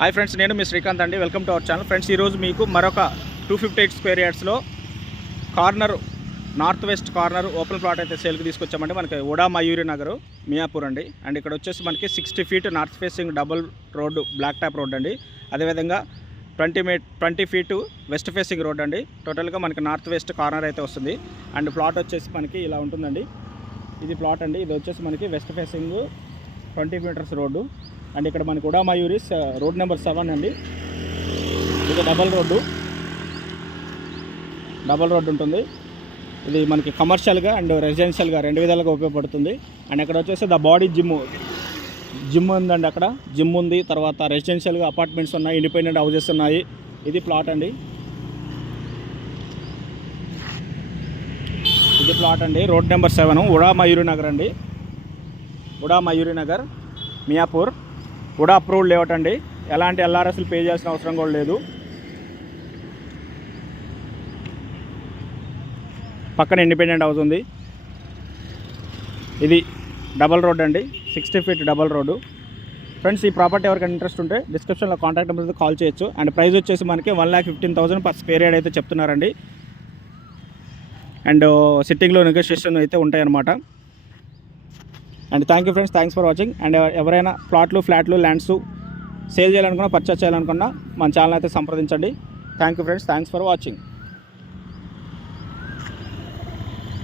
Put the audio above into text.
Hi friends, నేను మీ శ్రీకాంత్ అండి. Welcome to our channel. Friends, ఈరోజు మీకు మరొక 258 స్క్వేర్ యార్డ్స్లో corner, north west corner open plot అయితే సేల్కి తీసుకొచ్చామండి. మనకి ఉడా మయూరి నగర్, మియాపూర్ అండి. అండ్ ఇక్కడ వచ్చేసి మనకి 60 feet north facing double road, black top road అండి. అదేవిధంగా 20 ఫీట్ వెస్ట్ ఫేసింగ్ రోడ్ అండి. టోటల్గా మనకి నార్త్ వెస్ట్ కార్నర్ అయితే వస్తుంది. అండ్ ప్లాట్ వచ్చేసి మనకి ఇలా ఉంటుందండి. ఇది ప్లాట్ అండి. ఇది వచ్చేసి మనకి west facing 20 meters road. And ఇక్కడ మనకి ఉడా మయూరి రోడ్ నెంబర్ 7 అండి. ఇది డబల్ రోడ్డు ఉంటుంది. ఇది మనకి కమర్షియల్గా అండ్ రెసిడెన్షియల్గా రెండు విధాలుగా ఉపయోగపడుతుంది. అండ్ ఇక్కడ వచ్చేసి ద బాడీ జిమ్ ఉందండి. అక్కడ జిమ్ ఉంది. తర్వాత రెసిడెన్షియల్గా అపార్ట్మెంట్స్ ఉన్నాయి, ఇండిపెండెంట్ హౌసెస్ ఉన్నాయి. ఇది ప్లాట్ అండి. ఇది ప్లాట్ అండి. రోడ్ నెంబర్ 7 ఉడా మయూరి నగర్ అండి. ఉడా మయూరి నగర్, మియాపూర్. ఉడా అప్రూవ్డ్ లేఅవుట్ అండి. ఎలాంటి ఎల్ఆర్ఎస్లు పే చేయాల్సిన అవసరం కూడా లేదు. పక్కన ఇండిపెండెంట్ హౌస్ ఉంది. ఇది డబల్ రోడ్ అండి, 60 ఫీట్ డబల్ రోడ్డు. ఫ్రెండ్స్, ఈ ప్రాపర్టీ ఎవరికైనా ఇంట్రెస్ట్ ఉంటే డిస్క్రిప్షన్లో కాంటాక్ట్ నెంబర్తో కాల్ చేయొచ్చు. అండ్ ప్రైస్ వచ్చేసి మనకి 1,15,000 పర్ స్క్వేర్ యార్డ్ అయితే చెప్తున్నారండి. అండ్ సిట్టింగ్లో నెగోషియేషన్ అయితే ఉంటాయన్నమాట. And thank you friends, thanks for watching. And ఎవరైనా ప్లాట్లు, ఫ్లాట్లు, ల్యాండ్స్ సేల్ చేయాలనుకున్నా, పర్చేస్ చేయాలనుకున్నా మన ఛానల్ అయితే సంప్రదించండి. Thank you friends, thanks for watching.